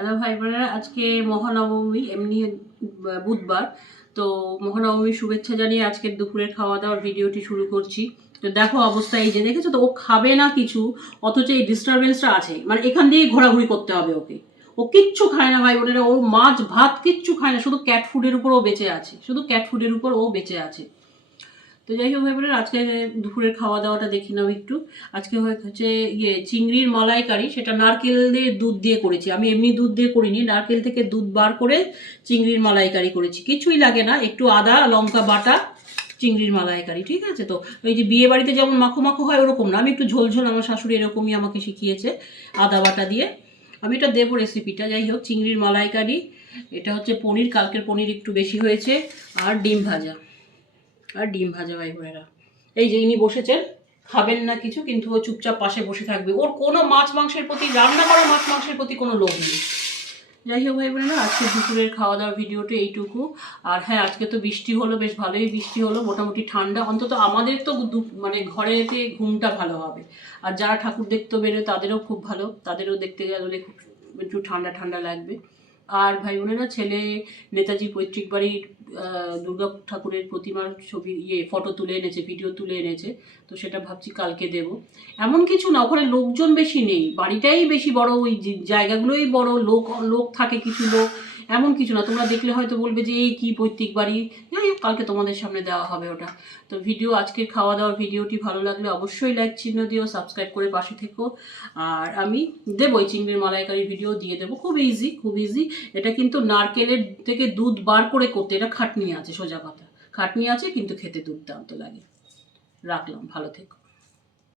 Hello ভাই বোনেরা, আজকে মহানবমী, এমনি বুধবার। তো মহানবমীর শুভেচ্ছা জানিয়ে আজকের দুপুরের খাওয়া দাওয়ার ভিডিওটি শুরু করছি। তো দেখো অবস্থা, এই যে দেখেছো তো, ও খাবে না কিছু, অথচ এই ডিস্টারবেন্সটা আছে, মানে এখান দিয়ে ঘোরাঘুরি করতে হবে ওকে। ও কিচ্ছু খায় না ভাই বোনেরা, ও মাছ ভাত কিচ্ছু খায় না, শুধু ক্যাট ফুডের উপর ও বেঁচে আছে, শুধু ক্যাট ফুডের উপর ও বেঁচে আছে। তো যাই হোক ভাই বোনেরা, আজকে দুপুরের খাওয়া দাওয়াটা দেখি নাও একটু। আজকে হচ্ছে চিংড়ির মালাইকারি, সেটা নারকেল দিয়ে দুধ দিয়ে করেছি। আমি এমনি দুধ দিয়ে করিনি, নারকেল থেকে দুধ বার করে চিংড়ির মালাইকারি করেছি। কিছুই লাগে না, একটু আদা লঙ্কা বাটা, চিংড়ির মালাইকারি, ঠিক আছে। তো ওই যে বিয়ে বাড়িতে যেমন মাখো মাখো হয় ওরকম না, আমি একটু ঝোলঝোল, আমার শাশুড়ি এরকমই আমাকে শিখিয়েছে আদা বাটা দিয়ে। আমি এটা দেবো রেসিপিটা। যাই হোক, চিংড়ির মালাইকারি, এটা হচ্ছে পনির, কালকের পনির একটু বেশি হয়েছে, আর ডিম ভাজা। ভাই বোনেরা, এই যে ইনি বসেছেন, খাবেন না কিছু, কিন্তু ও চুপচাপ পাশে বসে থাকবে। ওর কোনো মাছ মাংসের প্রতি, রান্না করা মাছ মাংসের প্রতি কোনো লোভ নেই। যাই হোক ভাই বোনেরা, আজকে দুপুরের খাওয়া দাওয়ার ভিডিওটা এইটুকু। আর হ্যাঁ, আজকে তো বৃষ্টি হলো, বেশ ভালোই বৃষ্টি হলো, মোটামুটি ঠান্ডা, অন্তত আমাদের তো মানে ঘরেতে ঘুমটা ভালো হবে। আর যারা ঠাকুর দেখতে বেরোয় তাদেরও খুব ভালো, তাদেরও দেখতে গেলে খুব একটু ঠান্ডা ঠান্ডা লাগবে। আর ভাই বোনেরা, ছেলে নেতাজি পৈতৃক বাড়ির দুর্গা ঠাকুরের প্রতিমার ছবি ফটো তুলে এনেছে, ভিডিও তুলে এনেছে। তো সেটা ভাবছি কালকে দেব। এমন কিছু না, ওখানে লোকজন বেশি নেই, বাড়িটাই বেশি বড়, ওই জায়গাগুলোই বড়, লোক লোক থাকে কিছু লোক, এমন কিছু না। তোমরা দেখলে হয়তো বলবে যে এই কী পৈতৃক বাড়ি। যাই হোক, কালকে তোমাদের সামনে দেওয়া হবে ওটা। তো ভিডিও, আজকের খাওয়া দাওয়ার ভিডিওটি ভালো লাগলে অবশ্যই লাইক চিহ্ন দিও, সাবস্ক্রাইব করে পাশে থেকো। আর আমি দেবো এই চিংড়ির মালাইকারি ভিডিও দিয়ে দেবো, খুব ইজি, খুব ইজি। এটা কিন্তু নারকেলের থেকে দুধ বার করে করতে, এটা খাটনি আছে, সোজা কথা, খাটনি আছে, কিন্তু খেতে দুর্দান্ত লাগে। রাখলাম, ভালো থেকো।